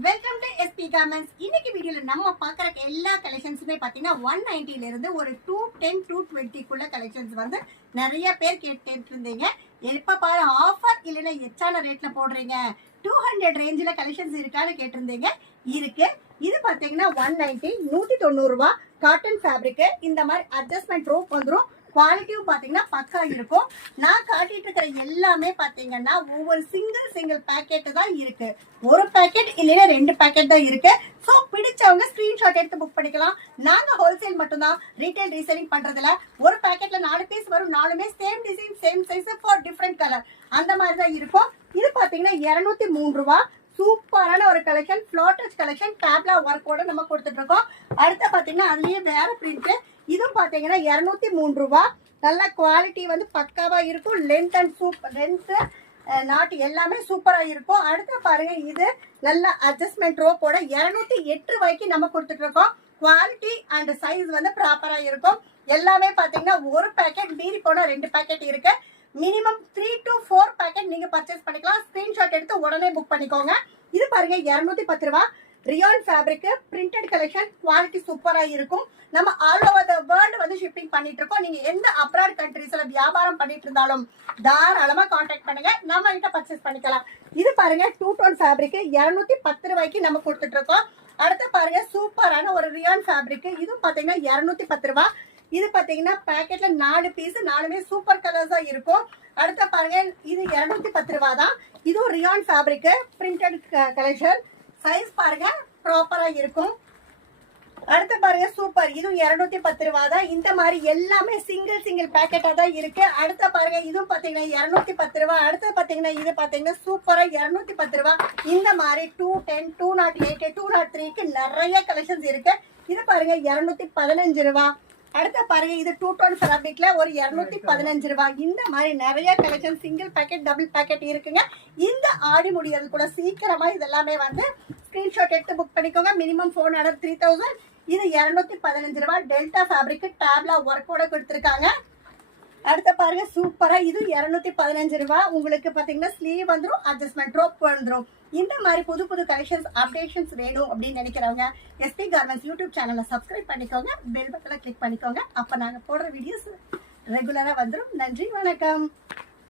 Welcome to SP garments. இன்னைக்கு வீடியோல நம்ம பார்க்குற எல்லா கலெக்ஷன்ஸுமே பார்த்தீங்கன்னா 190ல இருந்து ஒரு 210 220 கலெக்ஷன்ஸ் வந்து நிறைய பேர் கேட்டு இருந்தீங்க. எப்ப பாரு ஆஃபர் இல்லைன்னா எச்சான ரேட்ல போடுறீங்க, 200 ரேஞ்சில் கலெக்ஷன்ஸ் இருக்கான்னு கேட்டிருந்தீங்க. இருக்கு. இது பார்த்தீங்கன்னா 190 190 ரூபா காட்டன் ஃபேப்ரிக். இந்த மாதிரி அட்ஜஸ்ட்மெண்ட் ரோப் வந்துடும். குவாலிட்டியும் பார்த்தீங்கன்னா பக்கா இருக்கும். நான் காட்டிட்டு இருக்கிற எல்லாமே பார்த்தீங்கன்னா ஒவ்வொரு சிங்கிள் பேக்கெட் தான் இருக்கு. ஒரு பேக்கெட் இல்லைன்னா 2 பேக்கெட் தான் இருக்கு. ஸோ பிடிச்சவங்க ஸ்கிரீன்ஷாட் எடுத்து புக் பண்ணிக்கலாம். நாங்கள் ஹோல்சேல் மட்டும்தான், ரீட்டைல் ரீசேலிங் பண்றதுல. ஒரு பேக்கெட்ல 4 பீஸ் வரும். 4மே same design same size for different colour அந்த மாதிரி தான் இருக்கும். இது பார்த்தீங்கன்னா 203 ரூபா. சூப்பரான ஒரு கலெக்ஷன், ஃபிளாட்டஸ் கலெக்ஷன், டேப்லா ஒர்க்கோட நம்ம கொடுத்துட்டு இருக்கோம். அடுத்து பார்த்தீங்கன்னா அதுலயே வேற பிரிண்ட். இதுவும் பார்த்தீங்கன்னா 203 ரூபா. நல்ல குவாலிட்டி வந்து பக்காவா இருக்கும். Length and super length not எல்லாமே சூப்பரா இருக்கும். அடுத்து பாருங்க, இது நல்ல அட்ஜஸ்ட்மெண்ட் ரோப்போட 208 ரூபாய்க்கு நம்ம கொடுத்துட்டு இருக்கோம். குவாலிட்டி அண்ட் சைஸ் வந்து ப்ராப்பரா இருக்கும். எல்லாமே பார்த்தீங்கன்னா ஒரு பேக்கெட் மீறி போன 2 பேக்கெட் இருக்கு. மினிமம் 3 to 4 பேக்கெட் நீங்க பர்ச்சேஸ் பண்ணிக்கலாம். ஸ்கிரீன்ஷாட் எடுத்து உடனே புக் பண்ணிக்கோங்க. இது பாருங்க 210 ரூபா. Ryan fabric printed collection. Quality சூப்பரா இருக்கும். நம்ம ஆல் ஓவர் த வேர்ல்டு வந்து ஷிப்பிங் பண்ணிட்டு இருக்கோம். நீங்க எந்த அப்ராட் கண்ட்ரீஸ்ல வியாபாரம் பண்ணிட்டு இருந்தாலும் தாராளமா கான்டாக்ட் பண்ணுங்க, நம்ம கிட்ட பர்ச்சேஸ் பண்ணிக்கலாம். இது பாருங்க 2 டோன் ஃபேப்ரிக் 210 ரூபாய்க்கு நம்ம கொடுத்துட்டு இருக்கோம். அடுத்து பாருங்க சூப்பரான ஒரு ரியான் ஃபேப்ரிக். இதுவும் பாத்தீங்கன்னா 210 ரூபாய். இது பாத்தீங்கன்னா பேக்கெட்ல 4 பீஸ், 4மே சூப்பர் கலர்ஸா இருக்கும். அடுத்த பாருங்க, இது 210 ரூபாய் தான். இதுவும் Ryan fabric printed collection. Size பாருங்க ப்ராப்பரா இருக்கும். அடுத்து பாருங்க சூப்பர், இதுவும் 210 ரூபாய் தான். இந்த மாதிரி எல்லாமே சிங்கிள் பேக்கெட்டா தான் இருக்கு. அடுத்த பாருங்க, இதுவும் பாத்தீங்கன்னா 210 ரூபாய். அடுத்து பாத்தீங்கன்னா இது பாத்தீங்கன்னா சூப்பரா 210 ரூபாய். இந்த மாதிரி 210 208 203க்கு நிறைய கலெக்ஷன்ஸ் இருக்கு. இது பாருங்க 215 ரூபாய். அடுத்த பாருங்க, இது 2 டோன் ஃபேப்ரிக்ல ஒரு 215 ரூபாய். இந்த மாதிரி நிறைய collection single packet double packet இருக்குங்க. இந்த ஆடி முடியறது கூட சீக்கிரமா இதெல்லாமே வந்து ஸ்கிரீன்ஷாட் எடுத்து புக் பண்ணிக்கோங்க. Minimum phone order 3000. இது 215 ரூபாய். டெல்டா ஃபேப்ரிக் டேப்லா ஒர்க்கோட கொடுத்துருக்காங்க. அடுத்த பாருங்க சூப்பரா, இது 215 ரூபாய். உங்களுக்கு பாத்தீங்கன்னா ஸ்லீவ் வந்துடும், அட்ஜஸ்ட்மெண்ட் ரோப் வந்துடும். இந்த மாதிரி புது கலெக்ஷன்ஸ் அப்டேஷன்ஸ் வேணும் அப்படின்னு நினைக்கிறவங்க எஸ்பி கார்மெண்ட்ஸ் யூடியூப் சேனலை சப்ஸ்கிரைப் பண்ணிக்கோங்க. பெல் பட்டனை கிளிக் பண்ணிக்கோங்க. அப்ப நாங்க போடுற வீடியோஸ் ரெகுலரா வந்துடும். நன்றி, வணக்கம்.